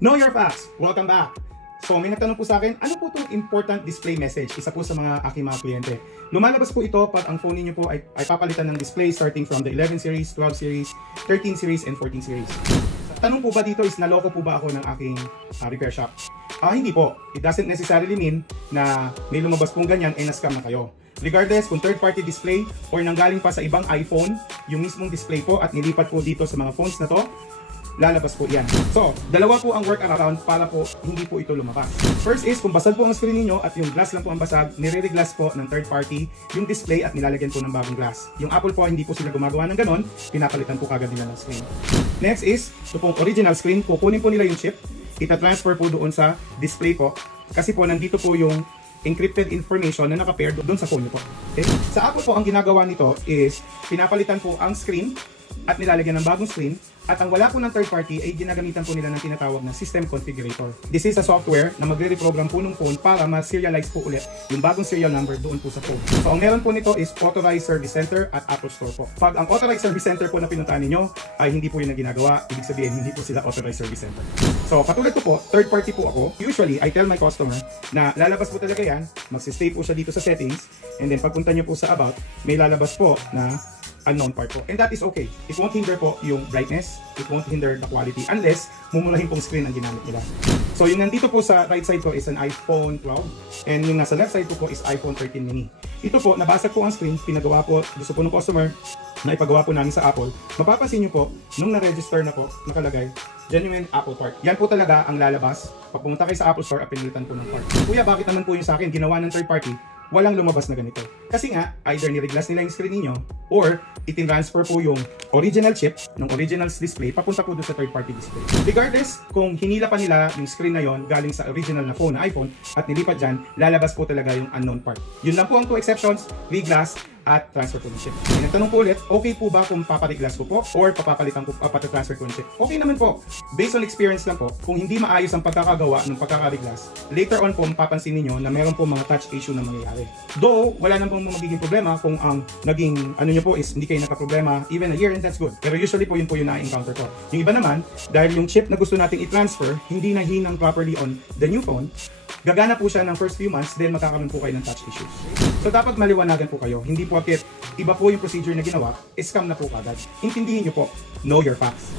Know your facts! Welcome back! So may nagtanong po sa akin, ano po itong important display message? Isa po sa mga aking mga kliyente. Lumalabas po ito pag ang phone niyo po ay papalitan ng display starting from the 11 series, 12 series, 13 series, and 14 series. Tanong po ba dito is naloko po ba ako ng aking repair shop? Hindi po. It doesn't necessarily mean na may lumabas pong ganyan ay na-scam na kayo. Regardless kung third-party display or nanggaling pa sa ibang iPhone, yung mismong display po at nilipat po dito sa mga phones na to, lalabas po yan. So, dalawa po ang workaround para po hindi po ito lumabas. First is, kung basag po ang screen niyo at yung glass lang po ang basag, nire-reglass po ng third party yung display at nilalagyan po ng bagong glass. Yung Apple po, hindi po sila gumagawa ng ganon, pinapalitan po kagad nila ng screen. Next is, ito pong original screen, kukunin po nila yung chip, ita-transfer po doon sa display po, kasi po nandito po yung encrypted information na naka-pair doon sa phone niyo po. Okay? Sa Apple po, ang ginagawa nito is, pinapalitan po ang screen at nilalagyan ng bagong screen. At ang wala po ng third party ay ginagamitan po nila ng tinatawag na system configurator. This is a software na magre-reprogram po ng phone para ma-serialize po ulit yung bagong serial number doon po sa phone. So ang meron po nito is Authorized Service Center at Apple Store po. Pag ang Authorized Service Center po na pinuntahan ninyo ay hindi po yun na ginagawa, ibig sabihin hindi po sila Authorized Service Center. So katulad ko po, third party po ako. Usually, I tell my customer na lalabas po talaga yan, magsistay po siya dito sa settings, and then pagpunta nyo po sa about, may lalabas po na unknown part po. And that is okay. It won't hinder po yung brightness, it won't hinder the quality unless mumulahin pong screen ang ginamit nila. So yung nandito po sa right side ko is an iPhone 12 and yung nasa left side po is iPhone 13 mini. Ito po, nabasag po ang screen, pinagawa po, gusto po ng customer na ipagawa po namin sa Apple. Mapapansin nyo po, nung na-register na po, nakalagay, genuine Apple part. Yan po talaga ang lalabas pag pumunta kayo sa Apple Store at pinilitan po ng part. Kuya, bakit naman po yung sa akin ginawa ng third party? Walang lumabas na ganito. Kasi nga, either ni-reglass nila yung screen ninyo or itin-transfer po yung original chip ng original display papunta po doon sa third-party display. Regardless, kung hinila pa nila yung screen na yon galing sa original na phone na iPhone at nilipat dyan, lalabas po talaga yung unknown part. Yun lang po ang two exceptions, reglass at transfer po ng chip. Nagtanong po ulit, okay po ba kung papariglass ko po or papapalitan ko, patatransfer ko ng chip? Okay naman po. Based on experience lang po, kung hindi maayos ang pagkakagawa ng pagkakariglass, later on po mapapansin niyo na meron po mga touch issue na mangyayari. Though, wala nang pong magiging problema kung ang naging ano nyo po is hindi kayo nagka-problema even a year, and that's good. Pero usually po yun po yung na-encounter ko. Yung iba naman, dahil yung chip na gusto nating i-transfer, hindi na hinang properly on the new phone, gagana po siya ng first few months, then magkakaroon po kayo ng touch issues. So dapat maliwanagan po kayo. Hindi po akit iba po yung procedure na ginawa, scam na po kagad. Intindihin nyo po, know your facts.